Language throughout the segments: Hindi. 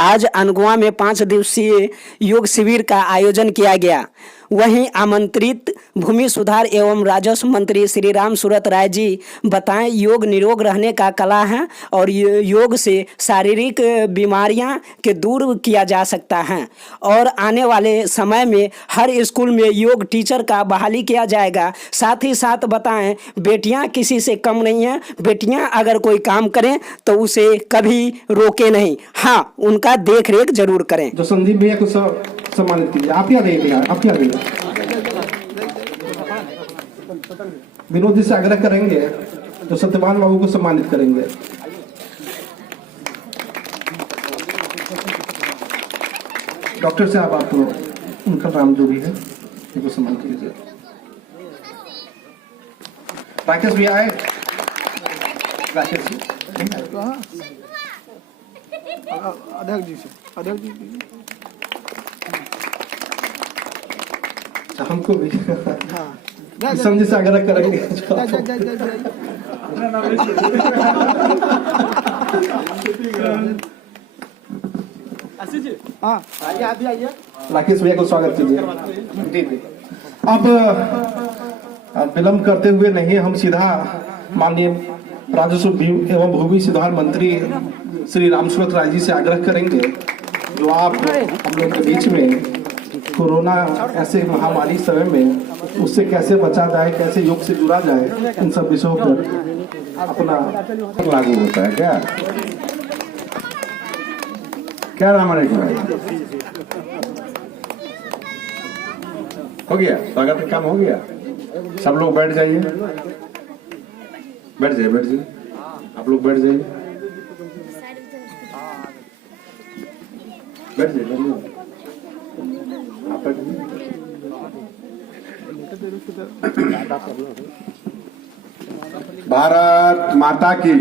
आज अनगुआ में 5 दिवसीय योग शिविर का आयोजन किया गया। वहीं आमंत्रित भूमि सुधार एवं राजस्व मंत्री श्री राम सूरत राय जी बताएं, योग निरोग रहने का कला है और योग से शारीरिक बीमारियां के दूर किया जा सकता है और आने वाले समय में हर स्कूल में योग टीचर का बहाली किया जाएगा। साथ ही साथ बताएं, बेटियां किसी से कम नहीं हैं। बेटियां अगर कोई काम करें तो उसे कभी रोके नहीं, हाँ उनका देख रेख जरूर करें। जो संदीप भैया को सम्मानित कीजिए। आप क्या देंगे यार, आप क्या देंगे? विनोद जी से आग्रह करेंगे तो सत्यवान बाबू को सम्मानित करेंगे। डॉक्टर साहब आप उनका नाम जो भी है उनको सम्मानित कीजिए। राकेश भी आए। राकेश जी अध्यक्ष जी से हमको भी समझे से आग्रह करेंगे। राकेश भैया को स्वागत कीजिए। अब विलंब करते हुए नहीं, हम सीधा माननीय राजस्व एवं भूमि सुधार मंत्री श्री राम सूरत राय जी से आग्रह करेंगे, जो आप हम लोग के बीच में कोरोना ऐसे महामारी समय में उससे कैसे बचा जाए, कैसे योग से जुड़ा जाए, इन सब विषयों पर अपना लागू होता है। क्या क्या नाम है? हो गया, स्वागत का काम हो गया। सब लोग बैठ जाइए, बैठ जाइए, बैठ जाइए, आप लोग बैठ जाइए, बैठ जाइए, भारत माता की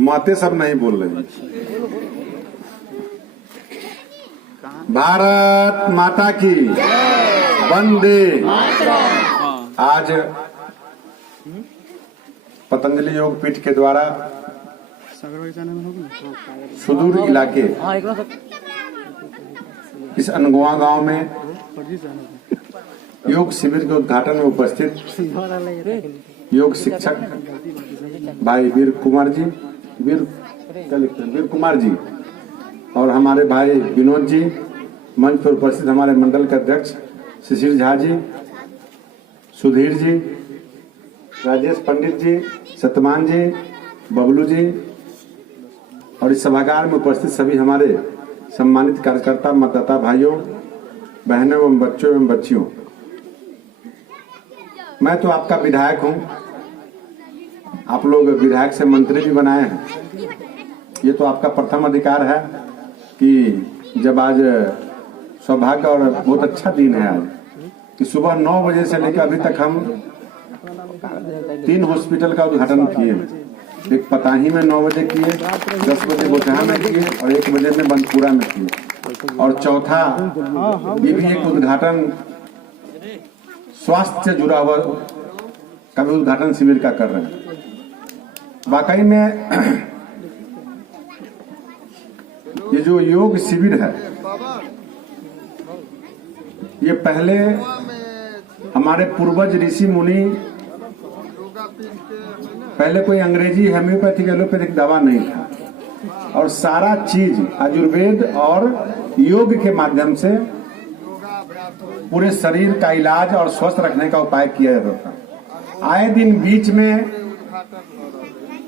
माते सब नहीं बोल रही। भारत माता की वंदे। आज पतंजलि योग पीठ के द्वारा सुदूर इलाके इस अनगुआ गांव में योग शिविर के उद्घाटन में उपस्थित योग शिक्षक भाई वीर कुमार जी और हमारे भाई विनोद जी, मंच पर उपस्थित हमारे मंडल के अध्यक्ष शिशिर झा जी, सुधीर जी, राजेश पंडित जी, सत्यमान जी, बबलू जी और इस सभागार में उपस्थित सभी हमारे सम्मानित कार्यकर्ता, मतदाता भाइयों, बहनों एवं बच्चों एवं बच्चियों। मैं तो आपका विधायक हूं, आप लोग विधायक से मंत्री भी बनाए हैं। ये तो आपका प्रथम अधिकार है कि जब आज सौभाग्य और बहुत अच्छा दिन है आज कि सुबह 9 बजे से लेकर अभी तक हम 3 हॉस्पिटल का उद्घाटन किए। एक पताही में 9 बजे किए, 10 बजे बोचहा में किए और 1 बजे में बंदपुरा में किए और चौथा ये भी एक उद्घाटन स्वास्थ्य से जुड़ा हुआ का भी उद्घाटन शिविर का कर रहे हैं। वाकई में ये जो योग शिविर है, ये पहले हमारे पूर्वज ऋषि मुनि, पहले कोई अंग्रेजी होम्योपैथिक एलोपैथिक दवा नहीं था और सारा चीज आयुर्वेद और योग के माध्यम से पूरे शरीर का इलाज और स्वस्थ रखने का उपाय किया जाता था। आए दिन बीच में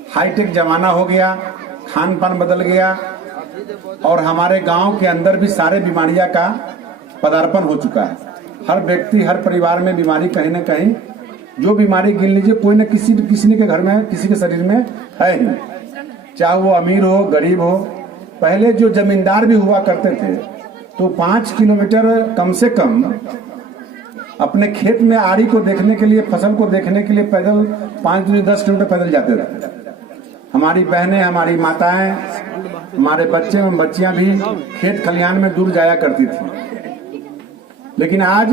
हाईटेक जमाना हो गया, खान पान बदल गया और हमारे गांव के अंदर भी सारे बीमारियां का पदार्पण हो चुका है। हर व्यक्ति, हर परिवार में बीमारी कहीं न कहीं, जो बीमारी गिन लीजिए कोई न किसी के घर में, किसी के शरीर में है ही, चाहे वो अमीर हो गरीब हो। पहले जो जमींदार भी हुआ करते थे तो 5 किलोमीटर कम से कम अपने खेत में आड़ी को देखने के लिए, फसल को देखने के लिए पैदल 5-10 किलोमीटर पैदल जाते थे। हमारी बहनें, हमारी माताएं, हमारे बच्चे एवं बच्चियां भी खेत खलिहान में दूर जाया करती थी। लेकिन आज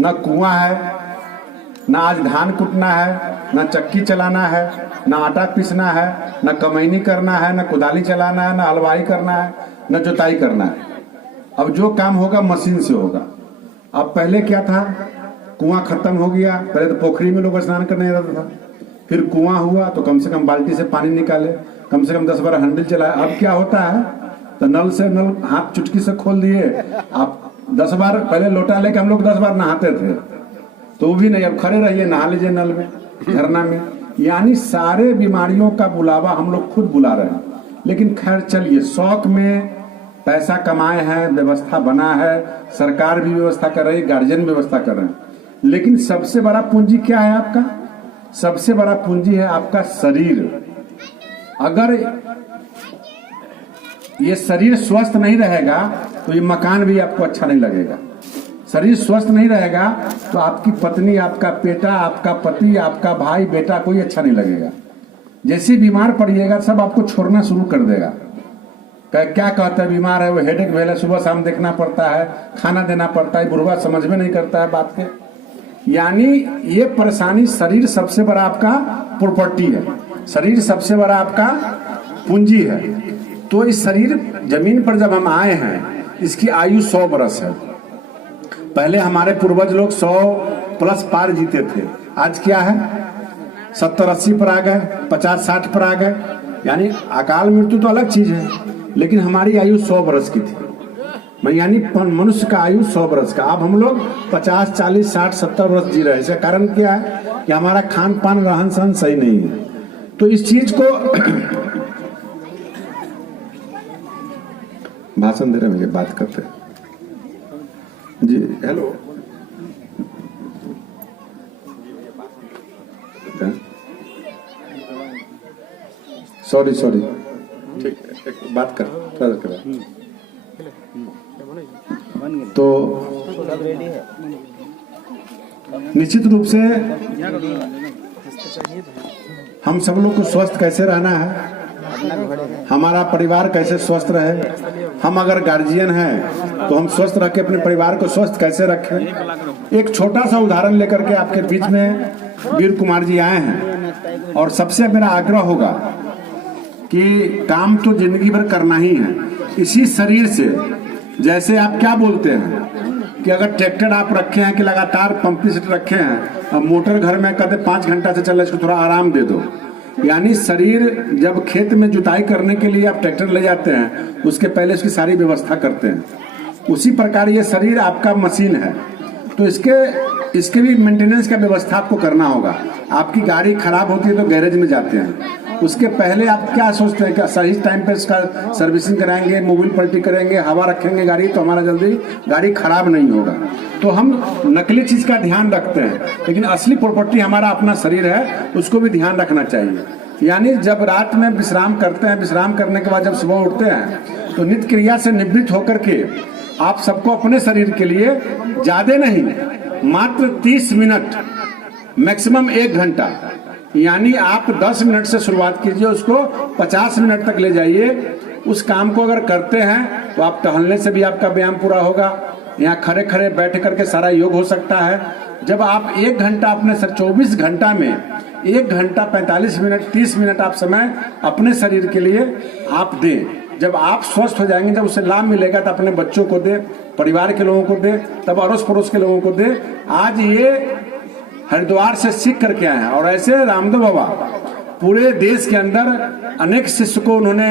न कुआं है, ना आज धान कुटना है, ना चक्की चलाना है, ना आटा पीसना है, ना कमैनी करना है, ना कुदाली चलाना है, ना हलवाई करना है, ना जुताई करना है। अब जो काम होगा मशीन से होगा। अब पहले क्या था, कुआं खत्म हो गया, पहले तो पोखरी में लोग स्नान करने जाता था, फिर कुआं हुआ तो कम से कम बाल्टी से पानी निकाले, कम से कम 10-12 हैंडल चलाए। अब क्या होता है, तो नल से नल हाथ चुटकी से खोल दिए, आप 10 बार, पहले लोटा लेके हम लोग 10 बार नहाते थे, तो वो भी नहीं, अब खड़े रहिए नहा लीजिए नल में, झरना में। यानी सारे बीमारियों का बुलावा हम लोग खुद बुला रहे हैं। लेकिन खैर चलिए, शौक में पैसा कमाए हैं, व्यवस्था बना है, सरकार भी व्यवस्था कर रही है, गार्जियन व्यवस्था कर रहे हैं। लेकिन सबसे बड़ा पूंजी क्या है आपका? सबसे बड़ा पूंजी है आपका शरीर। अगर ये शरीर स्वस्थ नहीं रहेगा तो ये मकान भी आपको अच्छा नहीं लगेगा। शरीर स्वस्थ नहीं रहेगा तो आपकी पत्नी, आपका बेटा, आपका पति, आपका भाई, बेटा कोई अच्छा नहीं लगेगा। जैसे बीमार पड़िएगा सब आपको छोड़ना शुरू कर देगा। क्या कहता है, बीमार है वो, हेडेक वेल है, सुबह शाम देखना पड़ता है, खाना देना पड़ता है, बुढ़वा समझ में नहीं करता है बात के। यानी ये परेशानी, शरीर सबसे बड़ा आपका प्रॉपर्टी है, शरीर सबसे बड़ा आपका पूंजी है। तो इस शरीर जमीन पर जब हम आए हैं, इसकी आयु 100 वर्ष है। पहले हमारे पूर्वज लोग 100+ पार जीते थे, आज क्या है 70-80 पर आ गए, 50-60 पर आ गए। यानी अकाल मृत्यु तो अलग चीज है, लेकिन हमारी आयु 100 वर्ष की थी। यानी मनुष्य का आयु 100 वर्ष का। अब हम लोग 50, 40, 60, 70 वर्ष जी रहे हैं। इसका कारण क्या है कि हमारा खान पान, रहन सहन सही नहीं है। तो इस चीज को भाषण दे रहे हैं, बात करते हैं जी। हेलो, सॉरी ठीक है, एक बात कर। तो निश्चित रूप से हम सब लोग को स्वस्थ कैसे रहना है, हमारा परिवार कैसे स्वस्थ रहे। हम अगर गार्जियन हैं तो हम स्वस्थ रह के अपने परिवार को स्वस्थ कैसे रखें। एक छोटा सा उदाहरण लेकर के आपके बीच में वीर कुमार जी आए हैं, और सबसे मेरा आग्रह होगा कि काम तो जिंदगी भर करना ही है। इसी शरीर से, जैसे आप क्या बोलते हैं कि अगर ट्रैक्टर आप रखे हैं कि लगातार पंपिंग सेट रखे हैं, अब मोटर घर में कहते 5 घंटा से चल रहा है, इसको थोड़ा आराम दे दो। यानी शरीर जब खेत में जुताई करने के लिए आप ट्रैक्टर ले जाते हैं, उसके पहले उसकी सारी व्यवस्था करते हैं। उसी प्रकार ये शरीर आपका मशीन है, तो इसके भी मेंटेनेंस का व्यवस्था आपको करना होगा। आपकी गाड़ी खराब होती है तो गैरेज में जाते हैं, उसके पहले आप क्या सोचते हैं कि सही टाइम पे इसका सर्विसिंग कराएंगे, मोबिल पलटी करेंगे, हवा रखेंगे गाड़ी, तो हमारा जल्दी गाड़ी खराब नहीं होगा। तो हम नकली चीज का ध्यान रखते हैं, लेकिन असली प्रॉपर्टी हमारा अपना शरीर है, उसको भी ध्यान रखना चाहिए। यानी जब रात में विश्राम करते हैं, विश्राम करने के बाद जब सुबह उठते हैं तो नित्य क्रिया से निवृत्त होकर के आप सबको अपने शरीर के लिए ज्यादा नहीं, मात्र 30 मिनट, मैक्सिमम 1 घंटा, यानी आप 10 मिनट से शुरुआत कीजिए, उसको 50 मिनट तक ले जाइए। उस काम को अगर करते हैं तो आप टहलने से भी आपका व्यायाम पूरा होगा, यहाँ खड़े खड़े बैठ करके सारा योग हो सकता है। जब आप 1 घंटा अपने 24 घंटा में 1 घंटा 45 मिनट 30 मिनट आप समय अपने शरीर के लिए आप दें, जब आप स्वस्थ हो जाएंगे, जब उसे लाभ मिलेगा तो अपने बच्चों को दे, परिवार के लोगों को दे, तब अड़ोस पड़ोस के लोगों को दे। आज ये हरिद्वार से सीख करके आए हैं, और ऐसे रामदेव बाबा पूरे देश के अंदर अनेक शिष्य को उन्होंने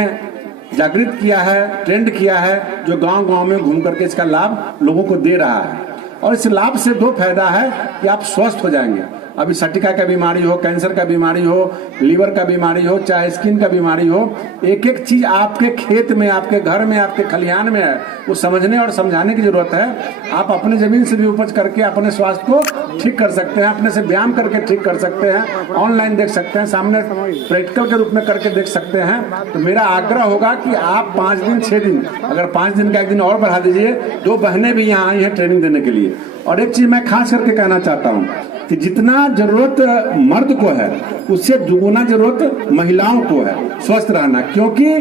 जागृत किया है, ट्रेंड किया है, जो गांव गांव में घूम करके इसका लाभ लोगों को दे रहा है। और इस लाभ से 2 फायदा है कि आप स्वस्थ हो जाएंगे। अभी सटिका का बीमारी हो, कैंसर का बीमारी हो, लीवर का बीमारी हो, चाहे स्किन का बीमारी हो, एक एक चीज आपके खेत में, आपके घर में, आपके खलिहान में है, वो समझने और समझाने की जरूरत है। आप अपने जमीन से भी उपज करके अपने स्वास्थ्य को ठीक कर सकते हैं, अपने से व्यायाम करके ठीक कर सकते हैं, ऑनलाइन देख सकते हैं, सामने प्रैक्टिकल के रूप में करके देख सकते हैं। तो मेरा आग्रह होगा कि आप 5 दिन 6 दिन, अगर 5 दिन का 1 दिन और बढ़ा दीजिए। 2 बहनें भी यहाँ आई हैं ट्रेनिंग देने के लिए। और एक चीज मैं खास करके कहना चाहता हूँ कि जितना जरूरत मर्द को है, उससे दुगुना जरूरत महिलाओं को है स्वस्थ रहना, क्योंकि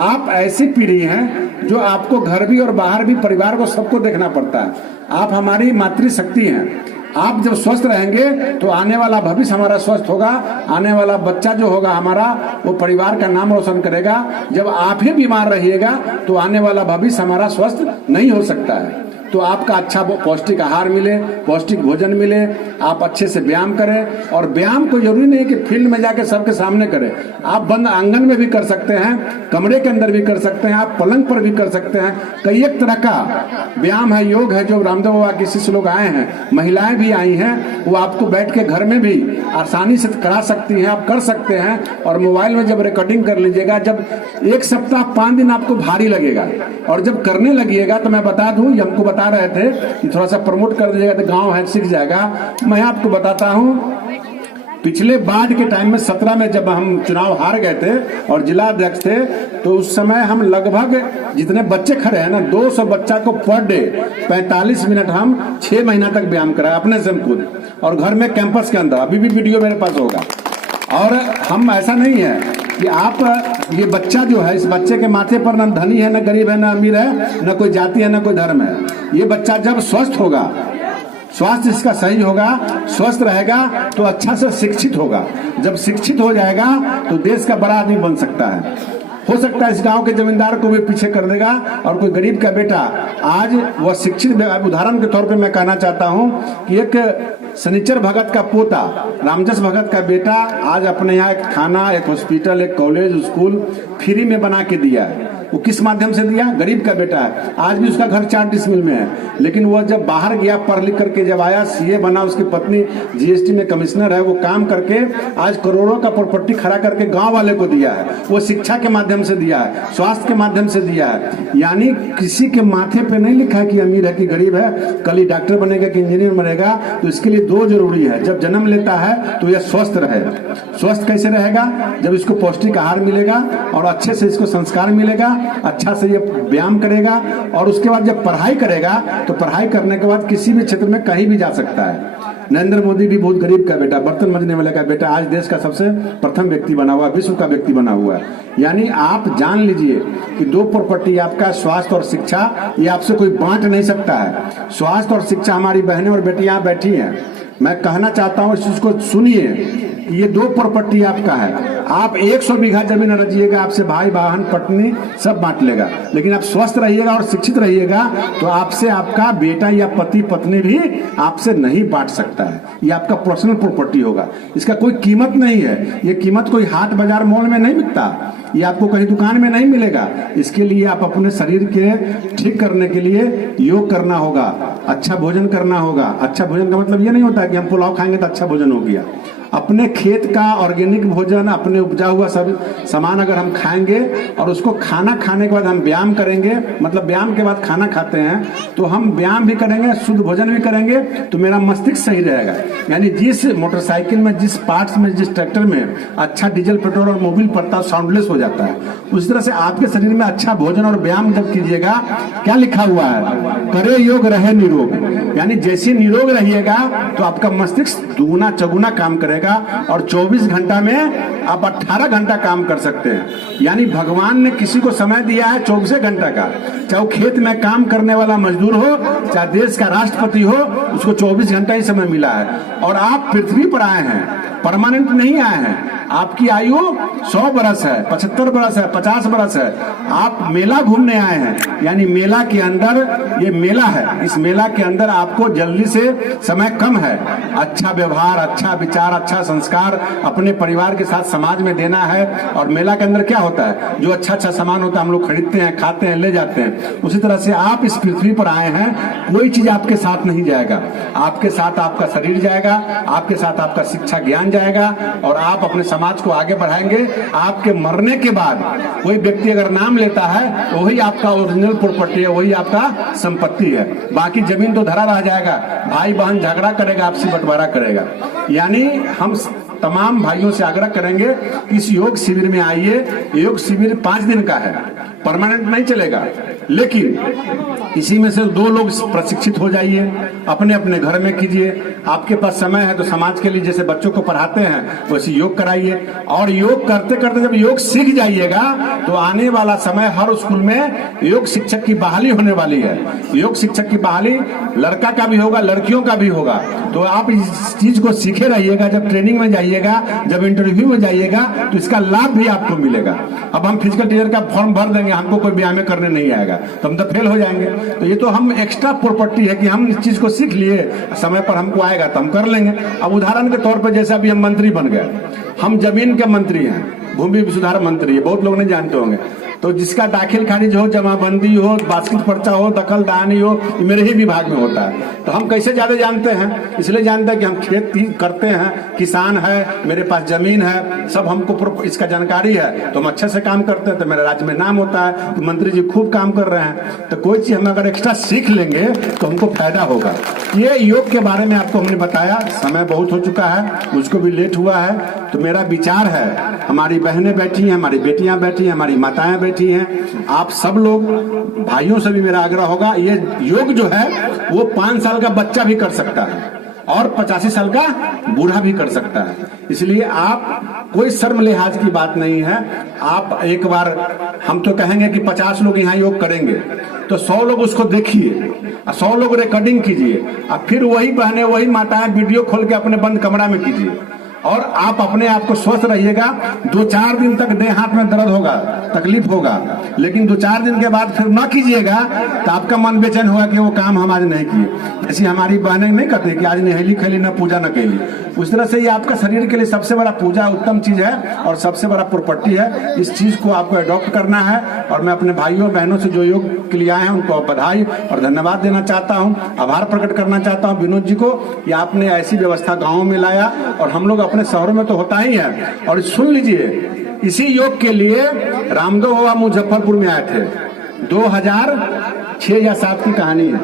आप ऐसी पीढ़ी हैं जो आपको घर भी और बाहर भी, परिवार को सबको देखना पड़ता है। आप हमारी मातृशक्ति हैं। आप जब स्वस्थ रहेंगे तो आने वाला भविष्य हमारा स्वस्थ होगा, आने वाला बच्चा जो होगा हमारा वो परिवार का नाम रोशन करेगा। जब आप ही बीमार रहिएगा तो आने वाला भविष्य हमारा स्वस्थ नहीं हो सकता है। तो आपका अच्छा पौष्टिक आहार मिले, पौष्टिक भोजन मिले, आप अच्छे से व्यायाम करें। और व्यायाम को जरूरी नहीं कि फील्ड में जाके सबके सामने करें, आप बंद आंगन में भी कर सकते हैं, कमरे के अंदर भी कर सकते हैं, आप पलंग पर भी कर सकते हैं। कई एक तरह का व्यायाम है, योग है, जो रामदेव बाबा के शिष्य लोग आए हैं, महिलाएं भी आई हैं, वो आपको बैठ के घर में भी आसानी से करा सकती हैं, आप कर सकते हैं। और मोबाइल में जब रिकॉर्डिंग कर लीजिएगा, जब 1 सप्ताह 5 दिन आपको भारी लगेगा और जब करने लगिएगा तो मैं बता दूं, ये हमको बता रहे थे कि थोड़ा सा प्रमोट कर दीजिएगा तो गांव है सीख जाएगा। मैं आपको बताता हूं, पिछले बाढ़ के टाइम में 17 में जब हम चुनाव हार गए थे और जिला अध्यक्ष थे, तो उस समय हम लगभग जितने बच्चे खड़े हैं ना, 200 बच्चा को पर डे 45 मिनट हम 6 महीना तक व्यायाम कराए अपने से खुद, और घर में कैंपस के अंदर। अभी भी वीडियो मेरे पास होगा। और हम ऐसा नहीं है कि आप ये बच्चा जो है, इस बच्चे के माथे पर न धनी है, न गरीब है, न अमीर है, न कोई जाति है, न कोई धर्म है। ये बच्चा जब स्वस्थ होगा, स्वास्थ्य इसका सही होगा, स्वस्थ रहेगा तो अच्छा से शिक्षित होगा। जब शिक्षित हो जाएगा तो देश का बड़ा आदमी बन सकता है। हो सकता है इस गांव के जमींदार को भी पीछे कर देगा, और कोई गरीब का बेटा आज वह शिक्षित। उदाहरण के तौर पे मैं कहना चाहता हूं कि एक शनिचर भगत का पोता, रामजस भगत का बेटा आज अपने यहाँ एक थाना, एक हॉस्पिटल, एक कॉलेज, स्कूल फ्री में बना के दिया है। वो किस माध्यम से दिया? गरीब का बेटा है, आज भी उसका घर 4 डिसमिल में है। लेकिन वह जब बाहर गया, पढ़ लिख करके जब आया, सीए बना, उसकी पत्नी जीएसटी में कमिश्नर है, वो काम करके आज करोड़ों का प्रॉपर्टी खड़ा करके गांव वाले को दिया है। वो शिक्षा के माध्यम से दिया है, स्वास्थ्य के माध्यम से दिया है। यानी किसी के माथे पे नहीं लिखा है कि अमीर है कि गरीब है, कल ही डॉक्टर बनेगा कि इंजीनियर बनेगा। तो इसके लिए 2 जरूरी है, जब जन्म लेता है तो यह स्वस्थ रहे। स्वस्थ कैसे रहेगा? जब इसको पौष्टिक आहार मिलेगा और अच्छे से इसको संस्कार मिलेगा, अच्छा से ये व्यायाम करेगा, और उसके बाद जब पढ़ाई करेगा तो पढ़ाई करने के बाद किसी भी क्षेत्र में कहीं भी जा सकता है। नरेंद्र मोदी भी बहुत गरीब का बेटा, बर्तन मजने वाले का बेटा, आज देश का सबसे प्रथम व्यक्ति बना हुआ, विश्व का व्यक्ति बना हुआ है। यानी आप जान लीजिए कि 2 प्रॉपर्टी, आपका स्वास्थ्य और शिक्षा, ये आपसे कोई बांट नहीं सकता है। स्वास्थ्य और शिक्षा, हमारी बहनें और बेटियां बैठी हैं, मैं कहना चाहता हूं इस चीज को सुनिए, ये 2 प्रॉपर्टी आपका है। आप 100 बीघा जमीन रजिएगा, आपसे भाई बहन पत्नी सब बांट लेगा। लेकिन आप स्वस्थ रहिएगा और शिक्षित रहिएगा तो आपसे आपका बेटा या पति पत्नी भी आपसे नहीं बांट सकता है। ये आपका पर्सनल प्रॉपर्टी होगा, इसका कोई कीमत नहीं है। ये कीमत कोई हाट बाजार मॉल में नहीं बिकता, ये आपको कहीं दुकान में नहीं मिलेगा। इसके लिए आप अपने शरीर के ठीक करने के लिए योग करना होगा, अच्छा भोजन करना होगा। अच्छा भोजन का मतलब ये नहीं होता कि हम पुलाव खाएंगे तो अच्छा भोजन हो गया। अपने खेत का ऑर्गेनिक भोजन, अपने उपजा हुआ सब सामान अगर हम खाएंगे और उसको खाना खाने के बाद हम व्यायाम करेंगे, मतलब व्यायाम के बाद खाना खाते हैं तो हम व्यायाम भी करेंगे, शुद्ध भोजन भी करेंगे, तो मेरा मस्तिष्क सही रहेगा। यानी जिस मोटरसाइकिल में, जिस पार्ट्स में, जिस ट्रैक्टर में अच्छा डीजल पेट्रोल और मोबिल पड़ता साउंडलेस हो जाता है, उस तरह से आपके शरीर में अच्छा भोजन और व्यायाम जब कीजिएगा, क्या लिखा हुआ है? करे योग रहे निरोग। यानी जैसे निरोग रहिएगा तो आपका मस्तिष्क दुगुना चौगुना काम करेगा, और 24 घंटा में आप 18 घंटा काम कर सकते हैं। यानी भगवान ने किसी को समय दिया है 24 घंटा का, चाहे वो खेत में काम करने वाला मजदूर हो, चाहे देश का राष्ट्रपति हो, उसको 24 घंटा ही समय मिला है। और आप पृथ्वी पर आए हैं, परमानेंट नहीं आए हैं। आपकी आयु 100 बरस है, 75 बरस है, 50 बरस है। आप मेला घूमने आए हैं, यानी मेला के अंदर, ये मेला है, इस मेला के अंदर आपको जल्दी से समय कम है। अच्छा व्यवहार, अच्छा विचार, अच्छा संस्कार अपने परिवार के साथ समाज में देना है। और मेला के अंदर क्या होता है? जो अच्छा अच्छा सामान होता है हम लोग खरीदते हैं, खाते हैं, ले जाते हैं। उसी तरह से आप इस पृथ्वी पर आए हैं, कोई चीज आपके साथ नहीं जाएगा। आपके साथ आपका शरीर जाएगा, आपके साथ आपका शिक्षा ज्ञान जाएगा, और आप अपने समाज को आगे बढ़ाएंगे। आपके मरने के बाद कोई व्यक्ति अगर नाम लेता है, वही आपका ओरिजिनल प्रॉपर्टी है, वही आपका संपत्ति है। बाकी जमीन तो धरा रह जाएगा, भाई बहन झगड़ा करेगा, आपसी बंटवारा करेगा। यानी हम तमाम भाइयों से आग्रह करेंगे कि इस योग शिविर में आइए। योग शिविर 5 दिन का है। परमानेंट नहीं चलेगा, लेकिन इसी में से 2 लोग प्रशिक्षित हो जाइए, अपने अपने घर में कीजिए। आपके पास समय है तो समाज के लिए जैसे बच्चों को पढ़ाते हैं वैसे योग कराइए, और योग करते करते जब योग सीख जाइएगा तो आने वाला समय हर स्कूल में योग शिक्षक की बहाली होने वाली है। योग शिक्षक की बहाली लड़का का भी होगा, लड़कियों का भी होगा। तो आप इस चीज को सीखे रहिएगा, जब ट्रेनिंग में जाइएगा, जब इंटरव्यू में जाइएगा तो इसका लाभ भी आपको मिलेगा। अब हम फिजिकल टीचर का फॉर्म भर देंगे, हमको कोई व्यायाम करने नहीं आएगा तो हम तो फेल हो जाएंगे। तो ये तो हम एक्स्ट्रा प्रॉपर्टी है कि हम इस चीज को सीख लिए, समय पर हमको आएगा तो हम कर लेंगे। अब उदाहरण के तौर पर जैसे अभी हम मंत्री बन गए, हम जमीन के मंत्री हैं, भूमि सुधार मंत्री है, बहुत लोग नहीं जानते होंगे। तो जिसका दाखिल खारिज हो, जमाबंदी हो, बास्केट पर्चा हो, दखल दानी हो, ये मेरे ही विभाग में होता है। तो हम कैसे ज्यादा जानते हैं, इसलिए जानते हैं कि हम खेती करते हैं, किसान है, मेरे पास जमीन है, सब हमको इसका जानकारी है, तो हम अच्छे से काम करते हैं, तो मेरे राज्य में नाम होता है कि मंत्री जी खूब काम कर रहे हैं। तो कोई चीज हम अगर एक्स्ट्रा सीख लेंगे तो हमको फायदा होगा। ये योग के बारे में आपको हमने बताया, समय बहुत हो चुका है, मुझको भी लेट हुआ है। तो मेरा विचार है, हमारी बहनें बैठी हैं, हमारी बेटियां बैठी हैं, हमारी माताएं बैठी हैं, आप सब लोग भाइयों से भी मेरा आग्रह होगा, ये योग जो है वो 5 साल का बच्चा भी कर सकता है और 85 साल का बूढ़ा भी कर सकता है। इसलिए आप कोई शर्म लिहाज की बात नहीं है। आप एक बार, हम तो कहेंगे कि 50 लोग यहाँ योग करेंगे तो 100 लोग उसको देखिए, 100 लोग रिकॉर्डिंग कीजिए, और फिर वही बहनें वही माताएं वीडियो खोल के अपने बंद कमरा में कीजिए, और आप अपने आप को स्वस्थ रहिएगा। 2-4 दिन तक देह हाथ में दर्द होगा, तकलीफ होगा, लेकिन 2-4 दिन के बाद फिर ना कीजिएगा तो आपका मन बेचैन होगा कि वो काम हम आज नहीं किए। ऐसी हमारी बहनें नहीं कहते कि आज नहली खेली ना पूजा न कैली, उस तरह से ये आपका शरीर के लिए सबसे बड़ा पूजा उत्तम चीज है और सबसे बड़ा प्रॉपर्टी है। इस चीज को आपको अडॉप्ट करना है। और मैं अपने भाइयों बहनों से जो योग के लिए आए हैं उनको बधाई और धन्यवाद देना चाहता हूँ, आभार प्रकट करना चाहता हूँ विनोद जी को कि आपने ऐसी व्यवस्था गाँव में लाया, और हम लोग अपने शहरों में तो होता ही है। और सुन लीजिए, इसी योग के लिए रामदेव बाबा मुजफ्फरपुर में आए थे, 2006 या 7 की कहानी है।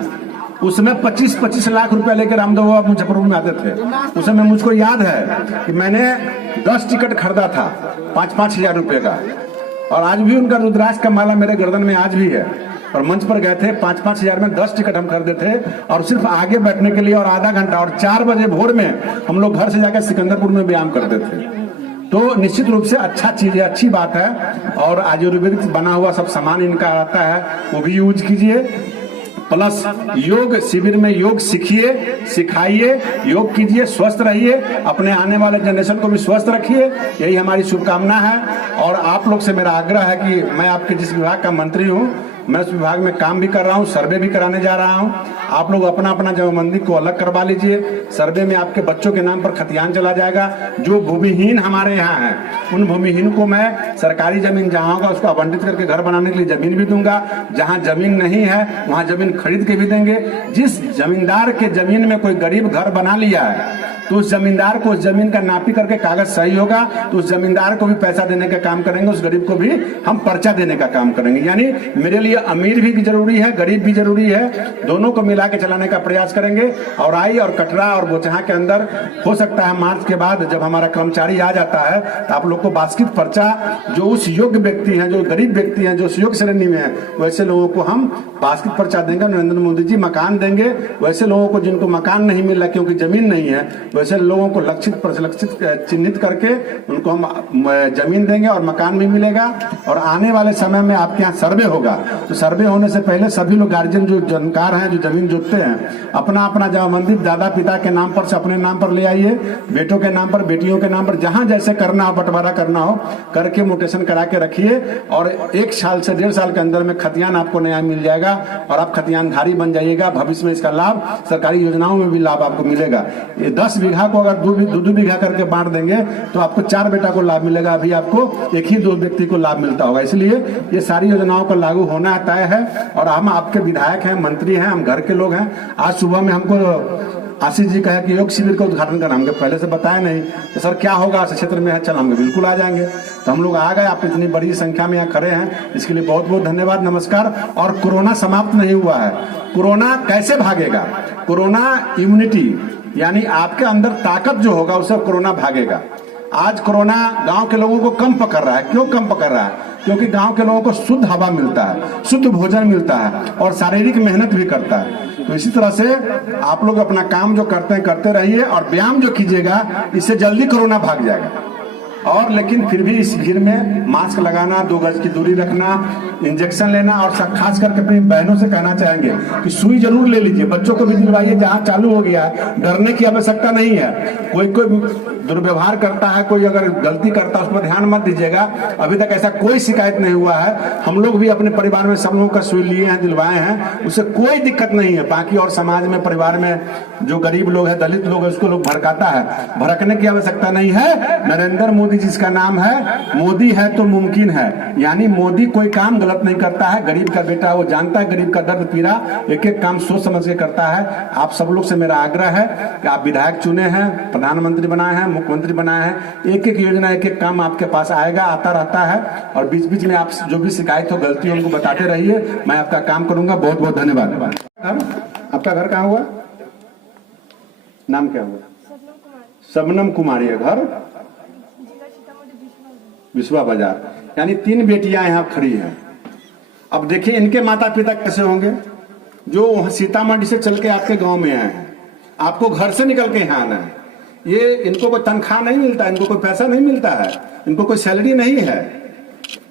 उसमें 25-25 लाख रुपया लेकर रामदेव बाबा मुजफ्फरपुर में आते थे। उस समय मुझको याद है कि मैंने 10 टिकट खरीदा था 5-5 हजार रुपए का, और आज भी उनका रुद्राक्ष का माला मेरे गर्दन में आज भी है। और मंच पर गए थे, 5-5 हजार में 10 टिकट हम खरीदे थे, और सिर्फ आगे बैठने के लिए, और आधा घंटा, और 4 बजे भोर में हम लोग घर से जाकर सिकंदरपुर में व्यायाम करते थे। तो निश्चित रूप से अच्छा चीज है, अच्छी बात है। और आयुर्वेदिक बना हुआ सब सामान इनका आता है, वो भी यूज कीजिए। प्लस योग शिविर में योग सीखिए, सिखाइए, योग कीजिए, स्वस्थ रहिए, अपने आने वाले जनरेशन को भी स्वस्थ रखिए, यही हमारी शुभकामना है। और आप लोग से मेरा आग्रह है कि मैं आपके जिस विभाग का मंत्री हूँ, मैं उस विभाग में काम भी कर रहा हूँ, सर्वे भी कराने जा रहा हूँ। आप लोग अपना अपना जमाबंदी को अलग करवा लीजिए। सर्वे में आपके बच्चों के नाम पर खतियान चला जाएगा। जो भूमिहीन हमारे यहाँ हैं, उन भूमिहीन को मैं सरकारी जमीन जहाँ होगा उसको आवंटित करके घर बनाने के लिए जमीन भी दूंगा। जहाँ जमीन नहीं है वहाँ जमीन खरीद के भी देंगे। जिस जमींदार के जमीन में कोई गरीब घर बना लिया है तो उस जमींदार को उस जमीन का नापी करके कागज सही होगा तो उस जमींदार को भी पैसा देने का काम करेंगे, उस गरीब को भी हम पर्चा देने का काम करेंगे। यानी मेरे लिए अमीर भी जरूरी है, गरीब भी जरूरी है, दोनों को मिला के चलाने का प्रयास करेंगे। और आई और कटरा और बोचहा के अंदर हो सकता है मार्च के बाद जब हमारा कर्मचारी आ जाता है तो आप लोग को बास्केट पर्चा, जो उस योग्य व्यक्ति हैं, जो गरीब व्यक्ति हैं, जो उस योग्य श्रेणी में है, वैसे लोगों को हम बास्केट पर्चा देंगे। नरेंद्र मोदी जी मकान देंगे, वैसे लोगों को जिनको मकान नहीं मिल रहा क्योंकि जमीन नहीं है, वैसे लोगों को लक्षित चिन्हित करके उनको हम जमीन देंगे और मकान भी मिलेगा। और आने वाले समय में आपके यहाँ सर्वे होगा, तो सर्वे होने से पहले सभी लोग गार्जियन जो जानकार हैं, जो जमीन जोतते हैं, अपना अपना जमाबंदी दादा पिता के नाम पर से अपने नाम पर ले आइए, बेटों के नाम पर, बेटियों के नाम पर, जहां जैसे करना हो, बंटवारा करना हो करके मोटेशन करा के रखिए। और 1 साल से 1.5 साल के अंदर में खतियान आपको नया मिल जाएगा और आप खतियानधारी बन जाइएगा। भविष्य में इसका लाभ सरकारी योजनाओं में भी लाभ आपको मिलेगा। ये 10 बीघा को अगर 2 बीघा करके बांट देंगे तो आपको 4 बेटा को लाभ मिलेगा। अभी आपको एक ही 2 व्यक्ति को लाभ मिलता होगा। इसलिए ये सारी योजनाओं का लागू होना तय है। और हम आपके विधायक हैं, मंत्री हैं, हम घर के लोग हैं। आज सुबह में हमको आशीष जी कहे कि योग शिविर का उद्घाटन करना, हमको पहले से बताया नहीं तो सर क्या होगा इस क्षेत्र में है, चल हम बिल्कुल आ जाएंगे। तो हम लोग आ गए, आप इतनी बड़ी संख्या में यहाँ खड़े हैं, इसके लिए बहुत बहुत धन्यवाद, नमस्कार। और कोरोना समाप्त नहीं हुआ है। कोरोना कैसे भागेगा? कोरोना इम्यूनिटी, यानी आपके अंदर ताकत जो होगा उससे कोरोना भागेगा। आज कोरोना गांव के लोगों को कम पकड़ रहा है। क्यों कम पकड़ रहा है? क्योंकि गांव के लोगों को शुद्ध हवा मिलता है, शुद्ध भोजन मिलता है और शारीरिक मेहनत भी करता है। तो इसी तरह से आप लोग अपना काम जो करते हैं करते रहिए और व्यायाम जो कीजिएगा, इससे जल्दी कोरोना भाग जाएगा। और लेकिन फिर भी इस भीड़ में मास्क लगाना, 2 गज की दूरी रखना, इंजेक्शन लेना और खास करके अपनी बहनों से कहना चाहेंगे कि सुई जरूर ले लीजिए, बच्चों को भी दिलवाइए। जहां चालू हो गया है, डरने की आवश्यकता नहीं है। कोई दुर्व्यवहार करता है, कोई अगर गलती करता है, उस पर ध्यान मत दीजिएगा। अभी तक ऐसा कोई शिकायत नहीं हुआ है। हम लोग भी अपने परिवार में सब लोगों का सुई लिए हैं, दिलवाए हैं, उससे कोई दिक्कत नहीं है। बाकी और समाज में, परिवार में जो गरीब लोग हैं, दलित लोग हैं, उसको लोग भड़काता है, भड़कने की आवश्यकता नहीं है। नरेंद्र मोदी जिसका नाम है, मोदी है तो मुमकिन है। यानी मोदी कोई काम गलत नहीं करता है। गरीब का बेटा वो जानता है गरीब का दर्द पीड़ा, एक एक काम सोच समझ के करता है। आप सब लोग से मेरा आग्रह है कि आप विधायक चुने हैं, प्रधानमंत्री बनाए हैं, मुख्यमंत्री बनाए हैं, एक एक योजना, एक एक काम आपके पास आएगा, आता रहता है। और बीच बीच में आप जो भी शिकायत हो, गलती हो, उनको बताते रहिए। मैं आपका काम करूंगा। बहुत बहुत धन्यवाद। आपका घर कहाँ हुआ? नाम क्या हुआ? शबनम कुमारी है। घर विश्वा बाजार। यानी 3 बेटियां यहाँ खड़ी हैं। अब देखिए इनके माता पिता कैसे होंगे, जो सीतामढ़ी से चल के आपके गांव में आए हैं, आपको घर से निकल के यहाँ आना है। ये इनको कोई तनख्वाह नहीं मिलता, इनको कोई पैसा नहीं मिलता है, इनको कोई सैलरी नहीं है।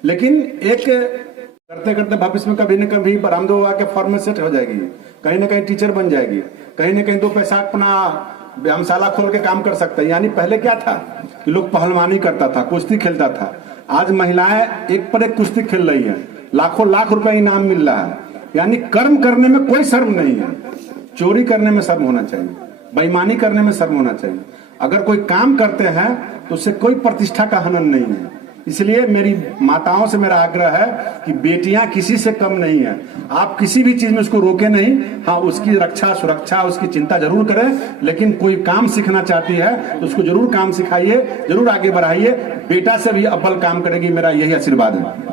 लेकिन एक करते करते भविष्य में कभी न कभी रामदेव बाबा के फॉर्म में सेट हो जाएगी, कहीं ना कहीं टीचर बन जाएगी, कहीं ना कहीं 2 पैसा अपना व्यायामशाला खोल के काम कर सकते हैं। यानी पहले क्या था कि लोग पहलवानी करता था, कुश्ती खेलता था। आज महिलाएं एक पर एक कुश्ती खेल रही हैं, लाखों लाख रुपए इनाम मिल रहा है। यानी कर्म करने में कोई शर्म नहीं है। चोरी करने में शर्म होना चाहिए, बेईमानी करने में शर्म होना चाहिए। अगर कोई काम करते हैं तो उससे कोई प्रतिष्ठा का हनन नहीं है। इसलिए मेरी माताओं से मेरा आग्रह है कि बेटियां किसी से कम नहीं है। आप किसी भी चीज में उसको रोके नहीं। हाँ, उसकी रक्षा, सुरक्षा, उसकी चिंता जरूर करें, लेकिन कोई काम सीखना चाहती है तो उसको जरूर काम सिखाइए, जरूर आगे बढ़ाइए। बेटा से भी अव्वल काम करेगी, मेरा यही आशीर्वाद है।